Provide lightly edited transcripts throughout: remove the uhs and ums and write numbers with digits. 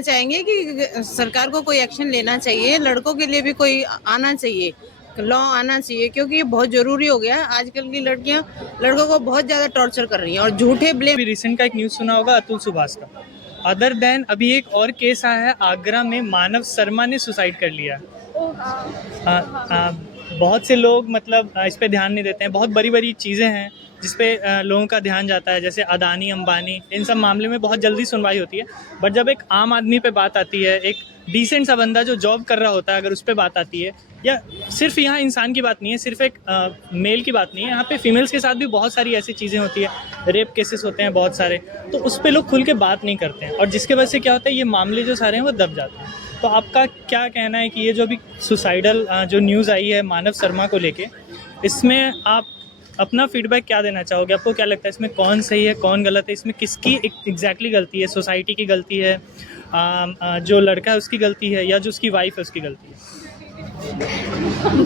कहना चाहेंगे कि सरकार को कोई एक्शन लेना चाहिए, लड़कों के लिए भी कोई आना चाहिए, लॉ आना चाहिए, क्योंकि ये बहुत जरूरी हो गया है। आजकल की लड़कियां लड़कों को बहुत ज्यादा टॉर्चर कर रही हैं और झूठे ब्लेम। अभी रिसेंट का एक न्यूज़ सुना होगा अतुल सुभाष का। अदर देन अभी एक और केस आया है, आगरा में मानव शर्मा ने सुसाइड कर लिया। बहुत से लोग मतलब इस पे ध्यान नहीं देते हैं। बहुत बड़ी बड़ी चीज़ें हैं जिस पे लोगों का ध्यान जाता है, जैसे अदानी अंबानी, इन सब मामले में बहुत जल्दी सुनवाई होती है। बट जब एक आम आदमी पे बात आती है, एक डिसेंट सा बंदा जो जॉब कर रहा होता है, अगर उस पर बात आती है, या सिर्फ यहाँ इंसान की बात नहीं है, सिर्फ एक मेल की बात नहीं है, यहाँ पे फीमेल्स के साथ भी बहुत सारी ऐसी चीज़ें होती है, रेप केसेस होते हैं बहुत सारे, तो उस पर लोग खुल के बात नहीं करते हैं, और जिसके वजह से क्या होता है, ये मामले जो सारे हैं वो दब जाते हैं। तो आपका क्या कहना है कि ये जो अभी सुसाइडल जो न्यूज़ आई है मानव शर्मा को लेके, इसमें आप अपना फीडबैक क्या देना चाहोगे? आपको क्या लगता है इसमें कौन सही है, कौन गलत है? इसमें किसकी एग्जैक्टली गलती है? सोसाइटी की गलती है, जो लड़का है उसकी गलती है, या जो उसकी वाइफ है उसकी गलती है?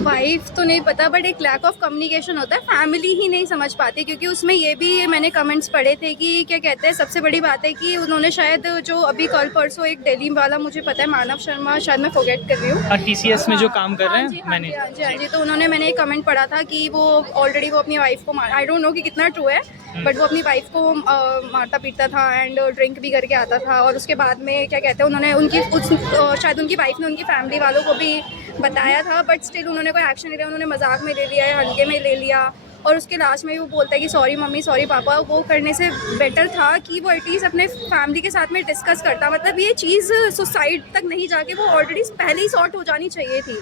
वाइफ तो नहीं पता, बट एक लैक ऑफ कम्युनिकेशन होता है, फैमिली ही नहीं समझ पाती, क्योंकि उसमें ये भी मैंने कमेंट्स पढ़े थे कि क्या कहते हैं, सबसे बड़ी बात है कि उन्होंने शायद जो अभी कल परसों एक दिल्ली वाला, मुझे पता है मानव शर्मा, शायद मैं फॉरगेट कर रही हूँ, TCS में जो काम कर रहे हैं मैंने। हाँ जी, तो उन्होंने, मैंने एक कमेंट पढ़ा था कि वो ऑलरेडी वो अपनी वाइफ को आई डोंट नो कि कितना ट्रू है, बट वो अपनी वाइफ को मारता पीटता था एंड ड्रिंक भी करके आता था, और उसके बाद में क्या कहते हैं, उन्होंने शायद उनकी वाइफ ने उनकी फैमिली वालों को भी बताया था, बट स्टिल उन्होंने कोई एक्शन नहीं लिया, उन्होंने मजाक में ले लिया है, हल्के में ले लिया, और उसके लास्ट में भी वो बोलता है कि सॉरी मम्मी, सॉरी पापा। वो करने से बेटर था कि वो एटलीस्ट अपने फैमिली के साथ में डिस्कस करता, मतलब ये चीज़ सुसाइड तक नहीं जाके वो ऑलरेडी पहले ही सॉर्ट हो जानी चाहिए थी।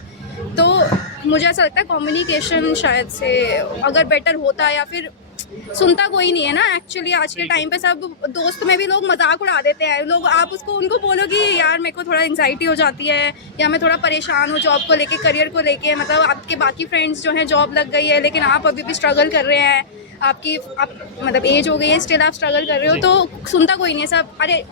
तो मुझे ऐसा लगता है कम्युनिकेशन शायद से अगर बेटर होता, या फिर सुनता कोई नहीं है ना एक्चुअली आज के टाइम पे, सब दोस्त में भी लोग मजाक उड़ा देते हैं लोग, आप उनको बोलो कि यार मेरे को थोड़ा एंजाइटी हो जाती है, या मैं थोड़ा परेशान हूँ जॉब को लेके, करियर को लेके, मतलब आपके बाकी फ्रेंड्स जो हैं जॉब लग गई है लेकिन आप अभी भी स्ट्रगल कर रहे हैं, आप मतलब एज हो गई है, स्टिल आप स्ट्रगल कर रहे हो, तो सुनता कोई नहीं है, सब अरे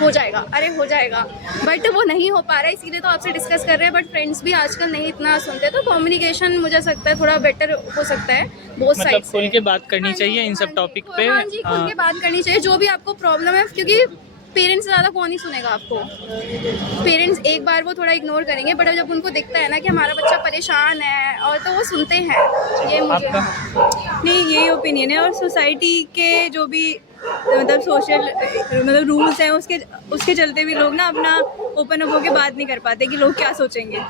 हो जाएगा, अरे हो जाएगा, बट वो नहीं हो पा रहा है, इसीलिए तो आपसे डिस्कस कर रहे हैं। बट फ्रेंड्स भी आजकल नहीं इतना सुनते, तो कम्युनिकेशन मुझे लगता है थोड़ा बेटर हो सकता है बोथ साइड मतलब से। खुल के बात करनी चाहिए इन सब टॉपिक पे। हाँ जी, खुल के बात करनी चाहिए जो भी आपको प्रॉब्लम है, क्योंकि पेरेंट्स से ज़्यादा कौन ही सुनेगा आपको। पेरेंट्स एक बार वो थोड़ा इग्नोर करेंगे, बट जब उनको दिखता है ना कि हमारा बच्चा परेशान है, और तो वो सुनते हैं। ये मुझे नहीं, यही ओपिनियन है। और सोसाइटी के जो भी मतलब सोशल मतलब रूल्स हैं, उसके चलते भी लोग ना अपना ओपन अप होकर बात नहीं कर पाते कि लोग क्या सोचेंगे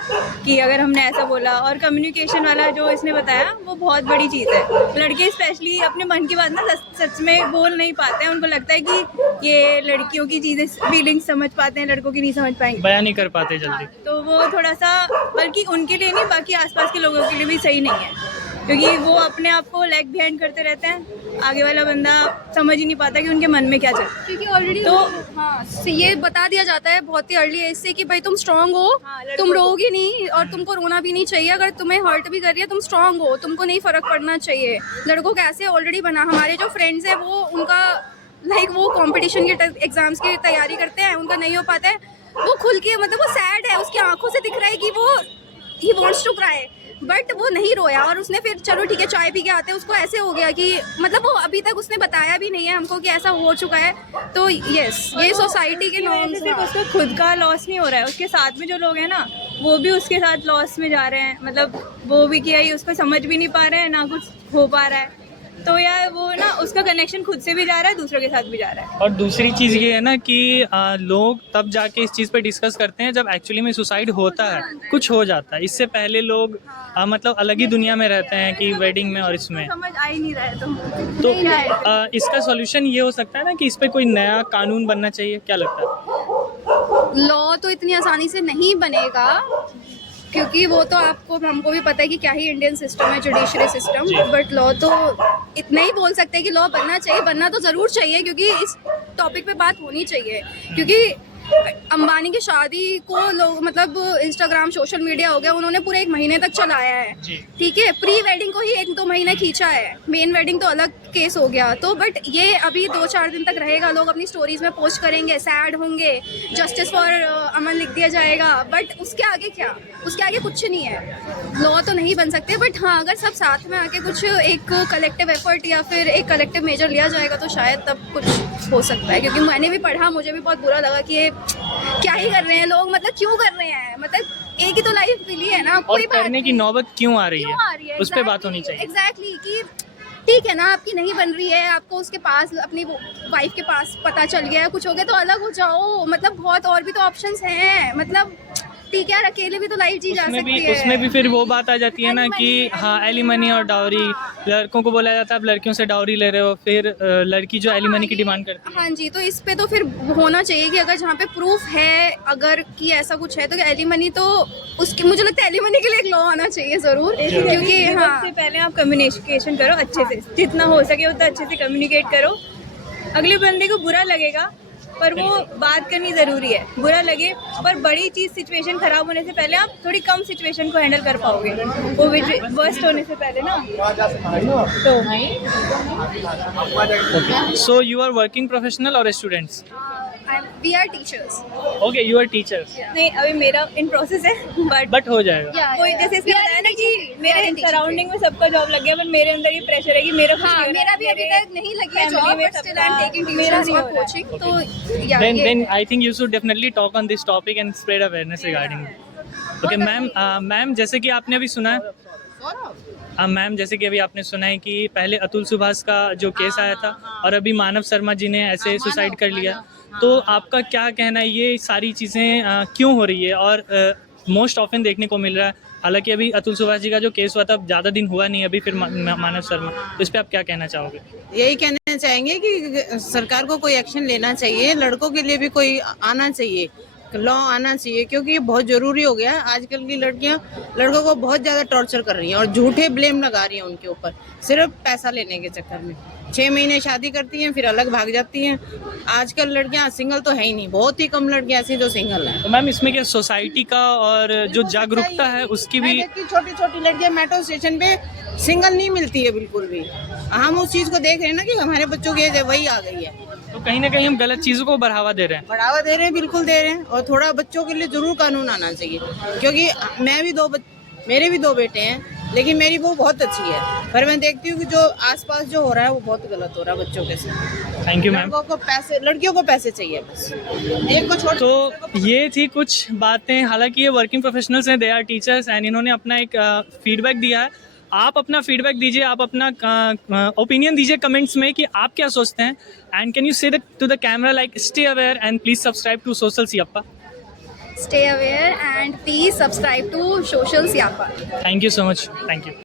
कि अगर हमने ऐसा बोला। और कम्युनिकेशन वाला जो इसने बताया वो बहुत बड़ी चीज़ है। लड़के स्पेशली अपने मन की बात ना सच में बोल नहीं पाते हैं, उनको लगता है कि ये लड़कियों की चीज़ें फीलिंग्स समझ पाते हैं, लड़कों की नहीं समझ पाएंगे, बयान नहीं कर पाते जल्दी। हाँ, तो वो थोड़ा सा, बल्कि उनके लिए नहीं बाकी आसपास के लोगों के लिए भी सही नहीं है, क्योंकि वो अपने आप को लैग बिहाइंड करते रहते हैं, आगे वाला बंदा समझ ही नहीं पाता कि उनके मन में क्या चल रहा है। क्योंकि ऑलरेडी तो हाँ ये बता दिया जाता है बहुत ही अर्ली एज से कि भाई तुम स्ट्रांग हो, तुम रोओगी नहीं, और तुमको रोना भी नहीं चाहिए, अगर तुम्हें हर्ट भी कर रही है तुम स्ट्रांग हो, तुमको नहीं फर्क पड़ना चाहिए। लड़कों को ऐसे ऑलरेडी बना, हमारे जो फ्रेंड्स है वो उनका वो कंपटीशन के एग्जाम्स की तैयारी करते हैं, उनका नहीं हो पाता है, वो खुल के मतलब वो सैड है, उसकी आंखों से दिख रहा है कि वो he wants to cry, but वो नहीं रोया, और उसने फिर चलो ठीक है चाय पी के आते, उसको ऐसे हो गया कि मतलब वो अभी तक उसने बताया भी नहीं है हमको कि ऐसा हो चुका है। तो यस, ये सोसाइटी के नॉर्म्स सिर्फ उसका खुद का लॉस नहीं हो रहा है, उसके साथ में जो लोग हैं ना वो भी उसके साथ लॉस में जा रहे हैं, मतलब वो भी किया ही, उसको समझ भी नहीं पा रहे हैं, ना कुछ हो पा रहा है, तो यार वो ना उसका कनेक्शन खुद से भी जा रहा है, दूसरों के साथ भी जा रहा है। और दूसरी चीज़ ये है ना कि लोग तब जाके इस चीज़ पे डिस्कस करते हैं जब एक्चुअली में सुसाइड होता है, कुछ हो जाता है। इससे पहले लोग मतलब अलग ही दुनिया में रहते हैं कि वेडिंग में और इसमें समझ आ ही नहीं रहा है। तो इसका सॉल्यूशन ये हो सकता है ना कि इस पे कोई नया कानून बनना चाहिए, क्या लगता है? लॉ तो इतनी आसानी से नहीं बनेगा, क्योंकि वो तो हमको भी पता है कि क्या ही इंडियन सिस्टम है, जुडिशरी सिस्टम, बट लॉ तो इतना ही बोल सकते हैं कि लॉ बनना चाहिए, बनना तो ज़रूर चाहिए, क्योंकि इस टॉपिक पे बात होनी चाहिए। क्योंकि अंबानी की शादी को लोग मतलब इंस्टाग्राम सोशल मीडिया हो गया, उन्होंने पूरे 1 महीने तक चलाया है, ठीक है, प्री वेडिंग को ही 1-2 महीने खींचा है, मेन वेडिंग तो अलग केस हो गया। तो बट ये अभी 2-4 दिन तक रहेगा, लोग अपनी स्टोरीज में पोस्ट करेंगे, सैड होंगे, जस्टिस फॉर अमन लिख दिया जाएगा, बट उसके आगे क्या, उसके आगे कुछ नहीं है। लॉ तो नहीं बन सकते, बट हाँ अगर सब साथ में आके कुछ एक कलेक्टिव एफर्ट या फिर एक कलेक्टिव मेजर लिया जाएगा तो शायद तब कुछ हो सकता है। क्योंकि मैंने भी पढ़ा, मुझे भी बहुत बुरा लगा कि ये क्या ही कर रहे हैं लोग, मतलब क्यों कर रहे हैं, मतलब एक ही तो लाइफ मिली है ना, और कोई बात करने की नौबत क्यों आ रही क्यों आ रही है है, उस पर बात होनी चाहिए। एग्जैक्टली कि ठीक है ना, आपकी नहीं बन रही है, आपको उसके पास अपनी वाइफ के पास पता चल गया है, कुछ हो गया तो अलग हो जाओ, मतलब बहुत और भी तो ऑप्शंस हैं, मतलब ठीक है यार, अकेले भी तो लाइफ जी जा सकती है। उसमें भी फिर वो बात आ जाती है ना कि हाँ एलिमनी और डाउरी, लड़कों को बोला जाता है आप लड़कियों से डाउरी ले रहे हो, फिर लड़की जो एलिमनी की डिमांड करती है। हाँ जी, तो इस पे तो फिर होना चाहिए कि अगर जहाँ पे प्रूफ है अगर कि ऐसा कुछ है तो एलिमनी तो उसकी, मुझे लगता है एलिमनी के लिए एक लॉ आना चाहिए ज़रूर, क्योंकि हाँ से पहले आप कम्युनिकेशन करो अच्छे से, जितना हो सके उतना अच्छे से कम्युनिकेट करो। अगले बंदे को बुरा लगेगा पर वो बात करनी ज़रूरी है, बुरा लगे पर बड़ी चीज़ सिचुएशन ख़राब होने से पहले आप थोड़ी कम सिचुएशन को हैंडल कर पाओगे, वो वर्स्ट होने से पहले ना। तो so you are working professional और students? We are teachers. Okay, you are teachers. नहीं, अभी मेरा इन प्रोसेस है बट हो जाएगा। कोई जैसे इसमें बताया ना कि मेरे सराउंडिंग में सबका जॉब लग गया, पर मेरे अंदर ये प्रेशर है कि मेरा कुछ नहीं हो रहा है, मेरा भी अभी तक नहीं लगी है family जॉब, में बट स्टिल सबका आई एम टेकिंग मेरा ट्यूशंस नहीं और हो रहा है। कोचिंग, तो या Then I think you should definitely talk on this topic and spread awareness regarding it. Okay, ma'am जैसे कि आपने अभी सुना है, मैम जैसे कि अभी आपने सुना है कि पहले अतुल सुभाष का जो केस आया था और अभी मानव शर्मा जी ने ऐसे सुसाइड कर लिया, तो आपका क्या कहना है ये सारी चीज़ें क्यों हो रही है और मोस्ट ऑफन देखने को मिल रहा है? हालांकि अभी अतुल सुभाष जी का जो केस हुआ था ज़्यादा दिन हुआ नहीं, अभी फिर मानव शर्मा, तो इस पर आप क्या कहना चाहोगे? यही कहना चाहेंगे कि सरकार को कोई एक्शन लेना चाहिए, लड़कों के लिए भी कोई आना चाहिए, लॉ आना चाहिए, क्योंकि ये बहुत ज़रूरी हो गया है। आजकल की लड़कियां लड़कों को बहुत ज़्यादा टॉर्चर कर रही हैं और झूठे ब्लेम लगा रही हैं उनके ऊपर, सिर्फ पैसा लेने के चक्कर में। 6 महीने शादी करती हैं फिर अलग भाग जाती हैं। आजकल लड़कियां सिंगल तो है ही नहीं, बहुत ही कम लड़कियां ऐसी जो सिंगल हैं। तो मैम इसमें क्या सोसाइटी का और जो जागरूकता है उसकी भी? छोटी छोटी लड़कियां मेट्रो स्टेशन पे सिंगल नहीं मिलती है बिल्कुल भी। हम उस चीज़ को देख रहे हैं ना कि हमारे बच्चों की एज वही आ गई है, तो कहीं ना कहीं हम गलत चीज़ों को बढ़ावा दे रहे हैं। बढ़ावा दे रहे हैं, बिल्कुल दे रहे हैं। और थोड़ा बच्चों के लिए जरूर कानून आना चाहिए, क्योंकि मेरे भी 2 बेटे हैं, लेकिन मेरी बहू बहुत अच्छी है, पर मैं देखती हूँ कि जो आसपास जो हो रहा है वो बहुत गलत हो रहा है बच्चों के साथ। Thank you ma'am. लड़कियों को पैसे चाहिए बस, एक को छोड़। तो ये थी कुछ बातें, हालांकि ये वर्किंग प्रोफेशनल्स हैं, दे आर टीचर्स एंड इन्होंने अपना एक फीडबैक दिया है। आप अपना फीडबैक दीजिए, आप अपना ओपिनियन दीजिए कमेंट्स में कि आप क्या सोचते हैं। And can you say to the camera like stay aware and please subscribe to Social Siapa. stay aware and please subscribe to Social Siapa. Thank you so much, thank you.